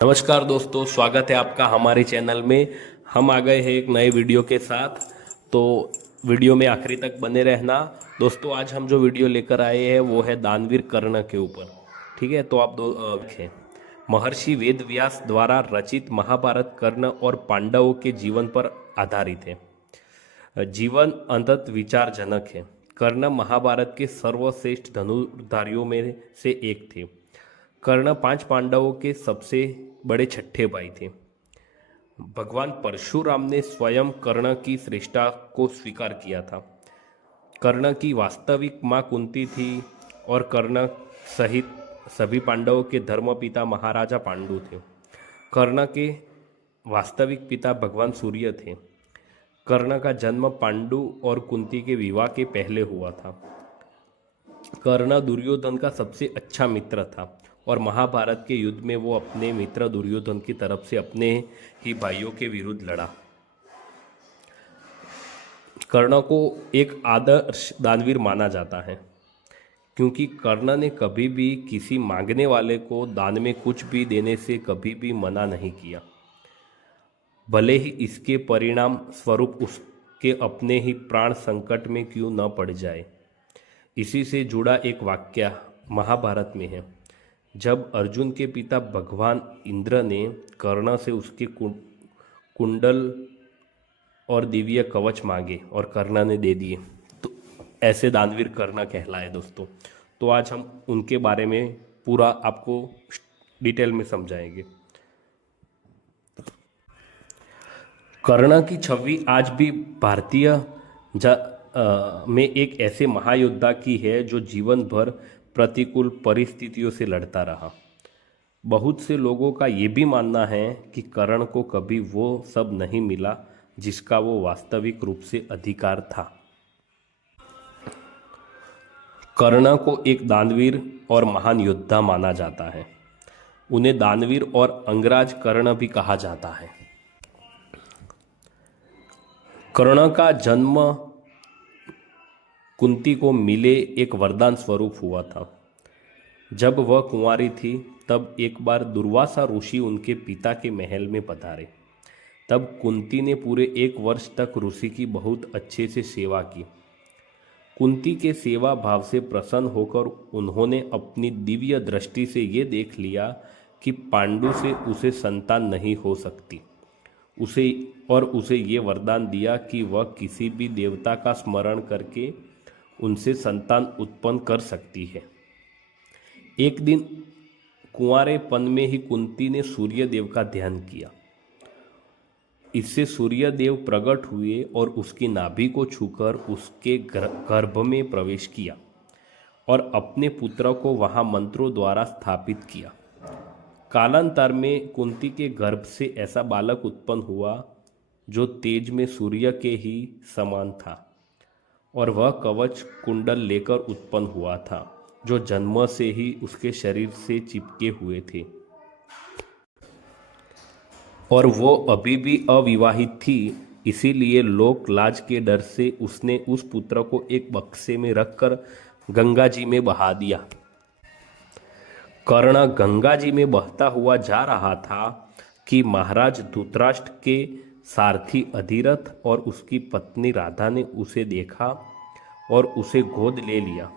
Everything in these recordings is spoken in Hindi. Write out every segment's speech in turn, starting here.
नमस्कार दोस्तों, स्वागत है आपका हमारे चैनल में। हम आ गए हैं एक नए वीडियो के साथ, तो वीडियो में आखिरी तक बने रहना। दोस्तों, आज हम जो वीडियो लेकर आए हैं वो है दानवीर कर्ण के ऊपर। ठीक है, तो आप देखें। महर्षि वेद व्यास द्वारा रचित महाभारत कर्ण और पांडवों के जीवन पर आधारित है। जीवन अंतत विचारजनक है। कर्ण महाभारत के सर्वश्रेष्ठ धनुर्धारियों में से एक थे। कर्ण 5 पांडवों के सबसे बड़े छठे भाई थे। भगवान परशुराम ने स्वयं कर्ण की श्रेष्ठता को स्वीकार किया था। कर्ण की वास्तविक मां कुंती थी और कर्ण सहित सभी पांडवों के धर्मपिता महाराजा पांडु थे। कर्ण के वास्तविक पिता भगवान सूर्य थे। कर्ण का जन्म पांडु और कुंती के विवाह के पहले हुआ था। कर्ण दुर्योधन का सबसे अच्छा मित्र था और महाभारत के युद्ध में वो अपने मित्र दुर्योधन की तरफ से अपने ही भाइयों के विरुद्ध लड़ा। कर्ण को एक आदर्श दानवीर माना जाता है क्योंकि कर्ण ने कभी भी किसी मांगने वाले को दान में कुछ भी देने से कभी भी मना नहीं किया, भले ही इसके परिणाम स्वरूप उसके अपने ही प्राण संकट में क्यों न पड़ जाए। इसी से जुड़ा एक वाक्य महाभारत में है। जब अर्जुन के पिता भगवान इंद्र ने कर्ण से उसके कुंडल और दिव्य कवच मांगे और कर्ण ने दे दिए, तो ऐसे दानवीर कर्ण कहलाए दोस्तों। तो आज हम उनके बारे में पूरा आपको डिटेल में समझाएंगे। कर्ण की छवि आज भी भारतीय में एक ऐसे महायोद्धा की है जो जीवन भर प्रतिकूल परिस्थितियों से लड़ता रहा। बहुत से लोगों का ये भी मानना है कि कर्ण को कभी वो सब नहीं मिला जिसका वो वास्तविक रूप से अधिकार था। कर्ण को एक दानवीर और महान योद्धा माना जाता है। उन्हें दानवीर और अंगराज कर्ण भी कहा जाता है। कर्ण का जन्म कुंती को मिले एक वरदान स्वरूप हुआ था। जब वह कुंवारी थी तब एक बार दुर्वासा ऋषि उनके पिता के महल में पधारे। तब कुंती ने पूरे 1 वर्ष तक ऋषि की बहुत अच्छे से सेवा की। कुंती के सेवा भाव से प्रसन्न होकर उन्होंने अपनी दिव्य दृष्टि से ये देख लिया कि पांडु से उसे संतान नहीं हो सकती। उसे ये वरदान दिया कि वह किसी भी देवता का स्मरण करके उनसे संतान उत्पन्न कर सकती है। एक दिन कुंवारेपन में ही कुंती ने सूर्य देव का ध्यान किया। इससे सूर्य देव प्रकट हुए और उसकी नाभि को छूकर उसके गर्भ में प्रवेश किया और अपने पुत्र को वहां मंत्रों द्वारा स्थापित किया। कालांतर में कुंती के गर्भ से ऐसा बालक उत्पन्न हुआ जो तेज में सूर्य के ही समान था और वह कवच कुंडल लेकर उत्पन्न हुआ था जो जन्म से ही उसके शरीर से चिपके हुए थे। और वो अभी भी अविवाहित थी, इसीलिए लोक लाज के डर से उसने उस पुत्र को एक बक्से में रखकर गंगा जी में बहा दिया। कर्ण गंगा जी में बहता हुआ जा रहा था कि महाराज धृतराष्ट्र के सारथी अधिरथ और उसकी पत्नी राधा ने उसे देखा और उसे गोद ले लिया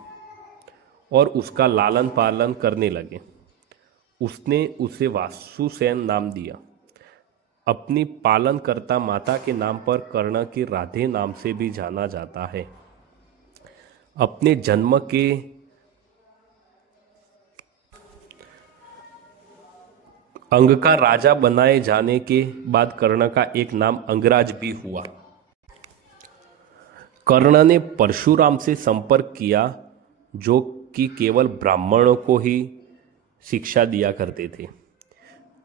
और उसका लालन पालन करने लगे। उसने उसे वासुसेन नाम दिया। अपनी पालनकर्ता माता के नाम पर कर्ण के राधे नाम से भी जाना जाता है। अपने जन्म के अंग का राजा बनाए जाने के बाद कर्ण का एक नाम अंगराज भी हुआ। कर्ण ने परशुराम से संपर्क किया जो कि केवल ब्राह्मणों को ही शिक्षा दिया करते थे,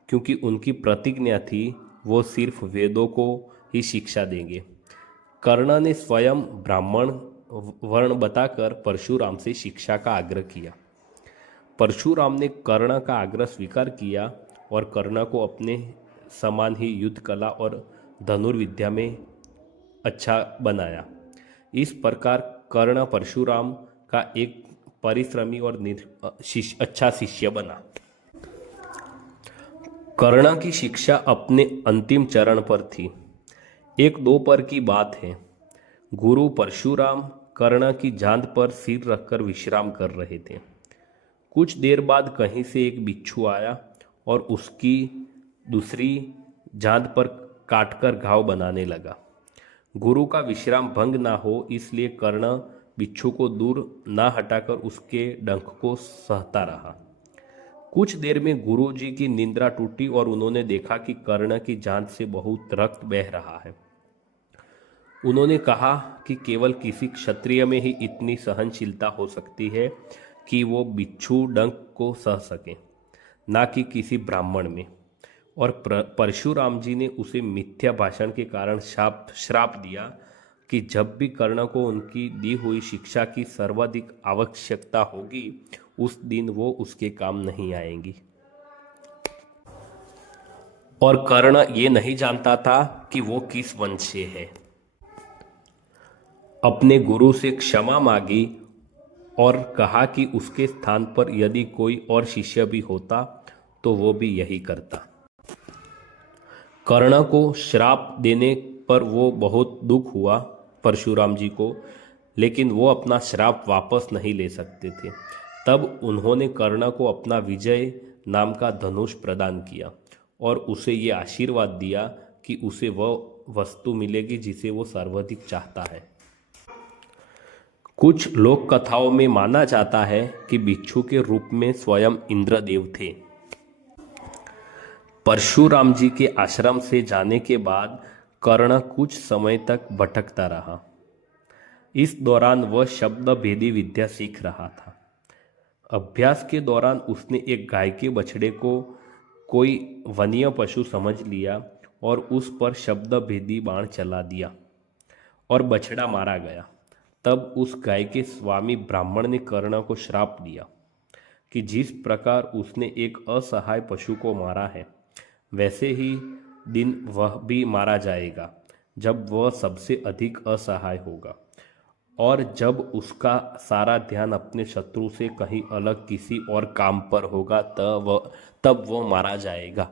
क्योंकि उनकी प्रतिज्ञा थी वो सिर्फ वेदों को ही शिक्षा देंगे। कर्ण ने स्वयं ब्राह्मण वर्ण बताकर परशुराम से शिक्षा का आग्रह किया। परशुराम ने कर्ण का आग्रह स्वीकार किया और कर्ण को अपने समान ही युद्ध कला और धनुर्विद्या में अच्छा बनाया। इस प्रकार कर्ण परशुराम का एक परिश्रमी और अच्छा शिष्य बना। कर्ण की शिक्षा अपने अंतिम चरण पर थी। एक दोपहर की बात है। गुरु परशुराम कर्ण की जांघ पर सिर रखकर विश्राम कर रहे थे। कुछ देर बाद कहीं से एक बिच्छू आया और उसकी दूसरी जांघ पर काटकर घाव बनाने लगा। गुरु का विश्राम भंग ना हो इसलिए कर्ण बिच्छू को दूर ना हटाकर उसके डंक को सहता रहा। कुछ देर में गुरु जी की निद्रा टूटी और उन्होंने देखा कि कर्ण की जांघ से बहुत रक्त बह रहा है। उन्होंने कहा कि केवल किसी क्षत्रिय में ही इतनी सहनशीलता हो सकती है कि वो बिच्छू डंक को सह सके, ना कि किसी ब्राह्मण में। और परशुराम जी ने उसे मिथ्या भाषण के कारण श्राप दिया कि जब भी कर्ण को उनकी दी हुई शिक्षा की सर्वाधिक आवश्यकता होगी उस दिन वो उसके काम नहीं आएंगी। और कर्ण ये नहीं जानता था कि वो किस वंश से है। अपने गुरु से क्षमा मांगी और कहा कि उसके स्थान पर यदि कोई और शिष्य भी होता तो वो भी यही करता। कर्ण को श्राप देने पर वो बहुत दुख हुआ परशुराम जी को, लेकिन वो अपना श्राप वापस नहीं ले सकते थे। तब उन्होंने कर्ण को अपना विजय नाम का धनुष प्रदान किया और उसे ये आशीर्वाद दिया कि उसे वह वस्तु मिलेगी जिसे वो सर्वाधिक चाहता है। कुछ लोक कथाओं में माना जाता है कि बिच्छू के रूप में स्वयं इंद्रदेव थे। परशुराम जी के आश्रम से जाने के बाद कर्ण कुछ समय तक भटकता रहा। इस दौरान वह शब्द भेदी विद्या सीख रहा था। अभ्यास के दौरान उसने एक गाय के बछड़े को कोई वन्य पशु समझ लिया और उस पर शब्द भेदी बाण चला दिया और बछड़ा मारा गया। तब उस गाय के स्वामी ब्राह्मण ने कर्ण को श्राप दिया कि जिस प्रकार उसने एक असहाय पशु को मारा है वैसे ही दिन वह भी मारा जाएगा जब वह सबसे अधिक असहाय होगा और जब उसका सारा ध्यान अपने शत्रु से कहीं अलग किसी और काम पर होगा तब वो मारा जाएगा।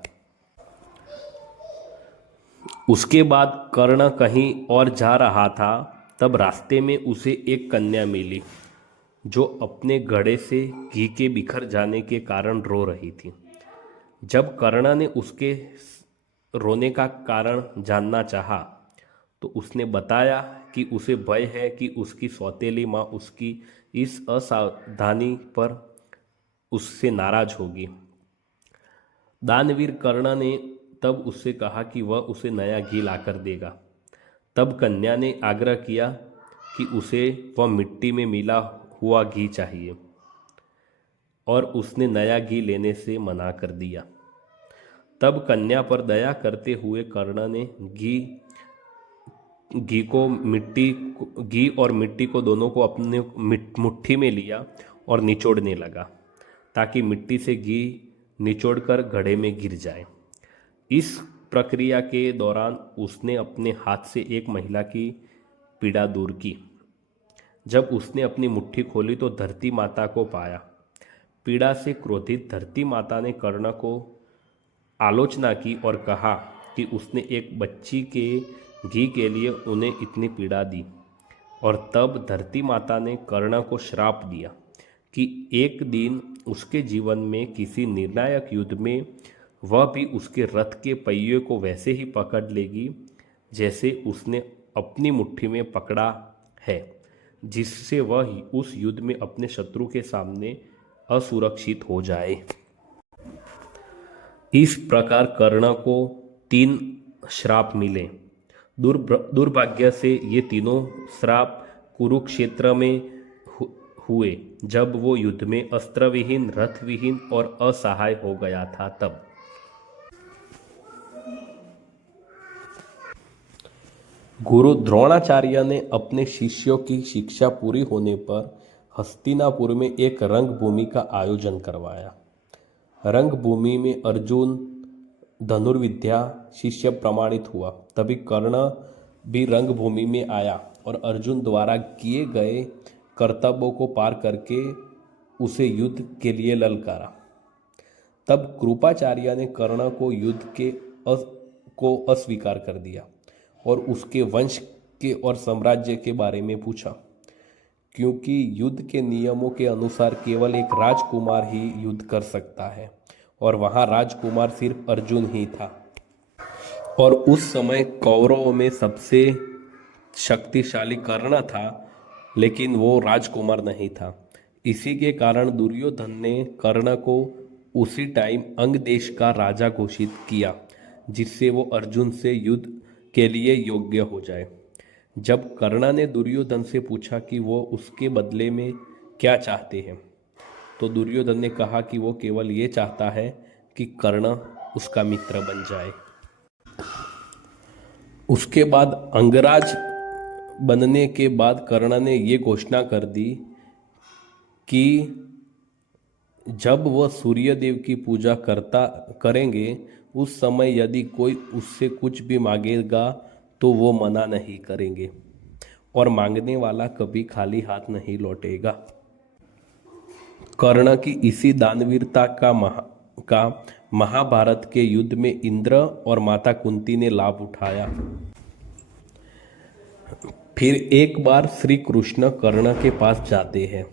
उसके बाद कर्ण कहीं और जा रहा था। तब रास्ते में उसे एक कन्या मिली जो अपने घड़े से घी के बिखर जाने के कारण रो रही थी। जब कर्ण ने उसके रोने का कारण जानना चाहा तो उसने बताया कि उसे भय है कि उसकी सौतेली माँ उसकी इस असावधानी पर उससे नाराज होगी। दानवीर कर्ण ने तब उससे कहा कि वह उसे नया घी लाकर देगा। तब कन्या ने आग्रह किया कि उसे वह मिट्टी में मिला हुआ घी चाहिए और उसने नया घी लेने से मना कर दिया। तब कन्या पर दया करते हुए कर्ण ने घी और मिट्टी को दोनों को अपने मुट्ठी में लिया और निचोड़ने लगा ताकि मिट्टी से घी निचोड़कर घड़े में गिर जाए। इस प्रक्रिया के दौरान उसने अपने हाथ से एक महिला की पीड़ा दूर की। जब उसने अपनी मुट्ठी खोली तो धरती माता को पाया। पीड़ा से क्रोधित धरती माता ने कर्ण को आलोचना की और कहा कि उसने एक बच्ची के घी के लिए उन्हें इतनी पीड़ा दी। और तब धरती माता ने कर्ण को श्राप दिया कि एक दिन उसके जीवन में किसी निर्णायक युद्ध में वह भी उसके रथ के पहिए को वैसे ही पकड़ लेगी जैसे उसने अपनी मुट्ठी में पकड़ा है, जिससे वह उस युद्ध में अपने शत्रु के सामने असुरक्षित हो जाए। इस प्रकार कर्ण को 3 श्राप मिले। दुर्भाग्य से ये तीनों श्राप कुरुक्षेत्र में हुए जब वो युद्ध में अस्त्रविहीन, रथविहीन और असहाय हो गया था। तब गुरु द्रोणाचार्य ने अपने शिष्यों की शिक्षा पूरी होने पर हस्तिनापुर में एक रंगभूमि का आयोजन करवाया। रंगभूमि में अर्जुन धनुर्विद्या शिष्य प्रमाणित हुआ। तभी कर्ण भी रंगभूमि में आया और अर्जुन द्वारा किए गए कर्तव्यों को पार करके उसे युद्ध के लिए ललकारा। तब कृपाचार्य ने कर्ण को युद्ध को अस्वीकार कर दिया और उसके वंश के और साम्राज्य के बारे में पूछा, क्योंकि युद्ध के नियमों के अनुसार केवल एक राजकुमार ही युद्ध कर सकता है और वहाँ राजकुमार सिर्फ अर्जुन ही था। और उस समय कौरवों में सबसे शक्तिशाली कर्ण था, लेकिन वो राजकुमार नहीं था। इसी के कारण दुर्योधन ने कर्ण को उसी टाइम अंग देश का राजा घोषित किया, जिससे वो अर्जुन से युद्ध के लिए योग्य हो जाए। जब कर्ण ने दुर्योधन से पूछा कि वो उसके बदले में क्या चाहते हैं, तो दुर्योधन ने कहा कि वो केवल ये चाहता है कि कर्ण उसका मित्र बन जाए। उसके बाद अंगराज बनने के बाद कर्ण ने ये घोषणा कर दी कि जब वह सूर्यदेव की पूजा करेंगे, उस समय यदि कोई उससे कुछ भी मांगेगा तो वो मना नहीं करेंगे और मांगने वाला कभी खाली हाथ नहीं लौटेगा। कर्ण की इसी दानवीरता का महाभारत के युद्ध में इंद्र और माता कुंती ने लाभ उठाया। फिर एक बार श्री कृष्ण कर्ण के पास जाते हैं,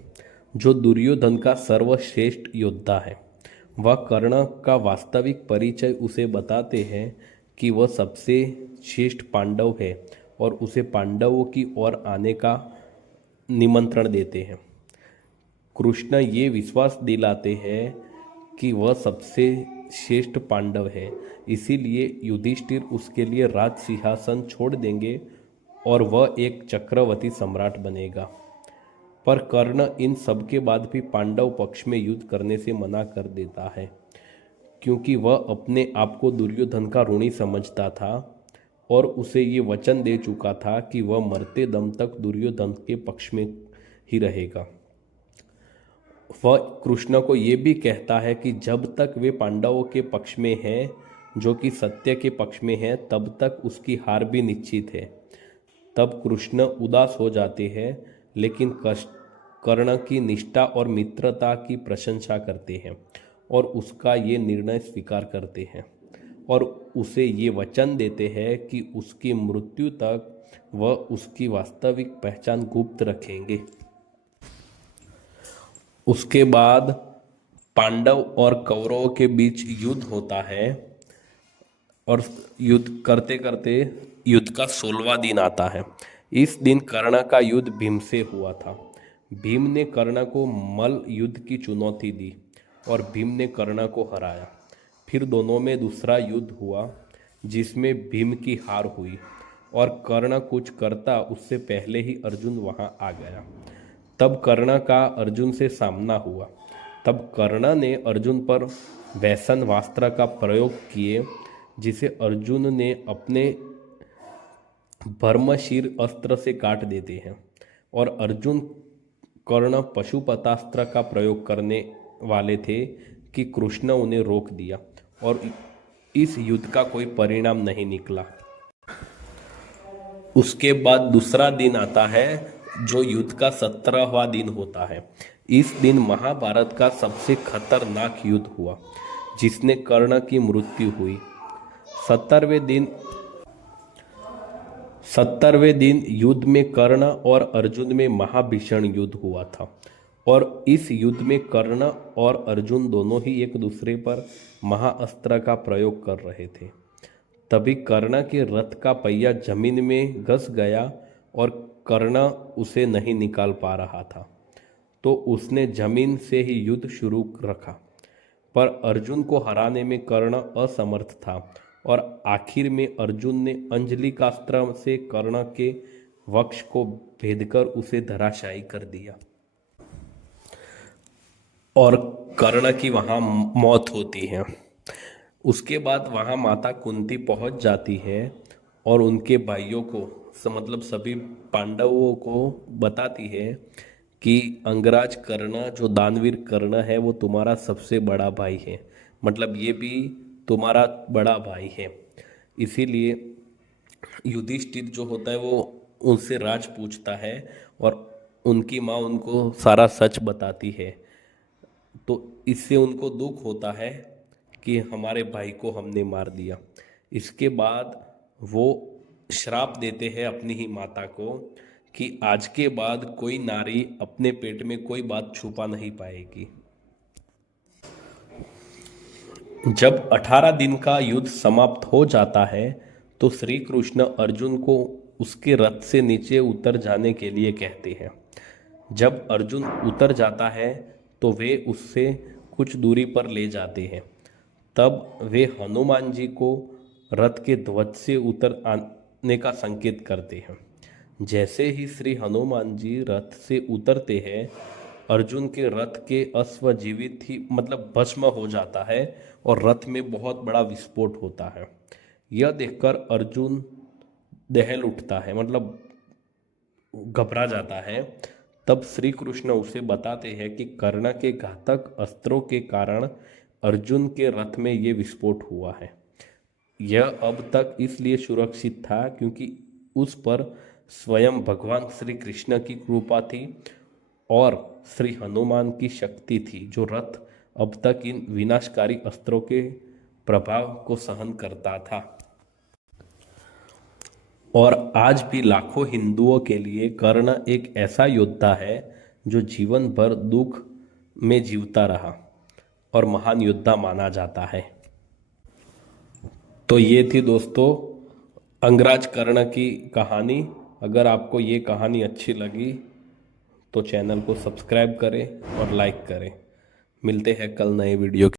जो दुर्योधन का सर्वश्रेष्ठ योद्धा है। वह कर्ण का वास्तविक परिचय उसे बताते हैं कि वह सबसे श्रेष्ठ पांडव है और उसे पांडवों की ओर आने का निमंत्रण देते हैं। कृष्ण ये विश्वास दिलाते हैं कि वह सबसे श्रेष्ठ पांडव है, इसीलिए युधिष्ठिर उसके लिए राज सिंहासन छोड़ देंगे और वह एक चक्रवर्ती सम्राट बनेगा। पर कर्ण इन सब के बाद भी पांडव पक्ष में युद्ध करने से मना कर देता है, क्योंकि वह अपने आप को दुर्योधन का ऋणी समझता था और उसे ये वचन दे चुका था कि वह मरते दम तक दुर्योधन के पक्ष में ही रहेगा। वह कृष्ण को ये भी कहता है कि जब तक वे पांडवों के पक्ष में हैं, जो कि सत्य के पक्ष में हैं, तब तक उसकी हार भी निश्चित है। तब कृष्ण उदास हो जाते हैं, लेकिन कर्ण की निष्ठा और मित्रता की प्रशंसा करते हैं और उसका ये निर्णय स्वीकार करते हैं और उसे ये वचन देते हैं कि उसकी मृत्यु तक वह उसकी वास्तविक पहचान गुप्त रखेंगे। उसके बाद पांडव और कौरवों के बीच युद्ध होता है और युद्ध करते करते युद्ध का 16वां दिन आता है। इस दिन कर्ण का युद्ध भीम से हुआ था। भीम ने कर्ण को मल्ल युद्ध की चुनौती दी और भीम ने कर्ण को हराया। फिर दोनों में दूसरा युद्ध हुआ, जिसमें भीम की हार हुई और कर्ण कुछ करता उससे पहले ही अर्जुन वहां आ गया। तब कर्ण का अर्जुन से सामना हुआ। तब कर्ण ने अर्जुन पर वैसनवास्त्र का प्रयोग किए, जिसे अर्जुन ने अपने भर्मशीर अस्त्र से काट देते हैं और अर्जुन कर्ण पशुपतास्त्र का प्रयोग करने वाले थे कि कृष्ण उन्हें रोक दिया और इस युद्ध का कोई परिणाम नहीं निकला। उसके बाद दूसरा दिन आता है, जो युद्ध का 17वां दिन होता है। इस दिन महाभारत का सबसे खतरनाक युद्ध हुआ, जिसने कर्ण की मृत्यु हुई। 70वें दिन युद्ध में कर्ण और अर्जुन में महाभीषण युद्ध हुआ था और इस युद्ध में कर्ण और अर्जुन दोनों ही एक दूसरे पर महाअस्त्र का प्रयोग कर रहे थे। तभी कर्ण के रथ का पहिया जमीन में घस गया और कर्ण उसे नहीं निकाल पा रहा था, तो उसने जमीन से ही युद्ध शुरू रखा। पर अर्जुन को हराने में कर्ण असमर्थ था और आखिर में अर्जुन ने अंजलिकास्त्र से कर्ण के वक्ष को भेदकर उसे धराशायी कर दिया और कर्ण की वहां मौत होती है। उसके बाद वहां माता कुंती पहुंच जाती है और उनके भाइयों को मतलब सभी पांडवों को बताती है कि अंगराज कर्ण, जो दानवीर कर्ण है, वो तुम्हारा सबसे बड़ा भाई है, मतलब ये भी तुम्हारा बड़ा भाई है। इसीलिए युधिष्ठिर जो होता है वो उनसे राज पूछता है और उनकी माँ उनको सारा सच बताती है, तो इससे उनको दुख होता है कि हमारे भाई को हमने मार दिया। इसके बाद वो श्राप देते हैं अपनी ही माता को कि आज के बाद कोई नारी अपने पेट में कोई बात छुपा नहीं पाएगी। जब 18 दिन का युद्ध समाप्त हो जाता है तो श्री कृष्ण अर्जुन को उसके रथ से नीचे उतर जाने के लिए कहते हैं। जब अर्जुन उतर जाता है तो वे उससे कुछ दूरी पर ले जाते हैं। तब वे हनुमान जी को रथ के ध्वज से उतर आने का संकेत करते हैं। जैसे ही श्री हनुमान जी रथ से उतरते हैं, अर्जुन के रथ के अश्व जीवित ही मतलब भस्म हो जाता है और रथ में बहुत बड़ा विस्फोट होता है। यह देखकर अर्जुन दहल उठता है, मतलब घबरा जाता है। तब श्री कृष्ण उसे बताते हैं कि कर्ण के घातक अस्त्रों के कारण अर्जुन के रथ में ये विस्फोट हुआ है। यह अब तक इसलिए सुरक्षित था क्योंकि उस पर स्वयं भगवान श्री कृष्ण की कृपा थी और श्री हनुमान की शक्ति थी, जो रथ अब तक इन विनाशकारी अस्त्रों के प्रभाव को सहन करता था। और आज भी लाखों हिंदुओं के लिए कर्ण एक ऐसा योद्धा है जो जीवन भर दुख में जीवता रहा और महान योद्धा माना जाता है। तो ये थी दोस्तों अंगराज कर्ण की कहानी। अगर आपको ये कहानी अच्छी लगी तो चैनल को सब्सक्राइब करें और लाइक करें। मिलते हैं कल नए वीडियो के